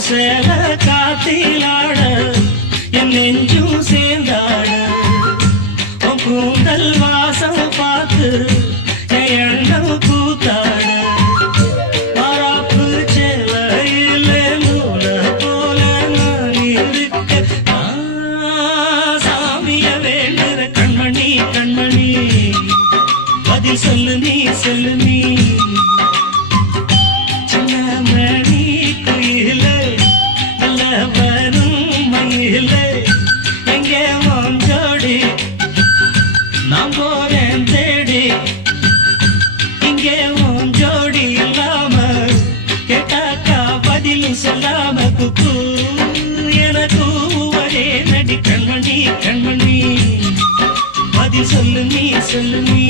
சேல காத்திலாட என் நெஞ்சும் சேர்ந்தாட உன் கூந்தல் வாசம் பார்த்து என் எண்ணம் கூத்தாட மாறாப்பு சேலையில நூல போல நான் இருக்க சாமிய வேண்டுற கண்மணி கண்மணி பதில் சொல்லு நீ சொல்லு நீ நான் போறேன் தேடி இங்கே உன் ஜோடி இல்லாம கேட்டாக்கா பதில் சொல்லாம குக்கு எனக்கு ஒரே நடி கண்மணி கண்மணி பதில் சொல்லு நீ சொல்லு நீ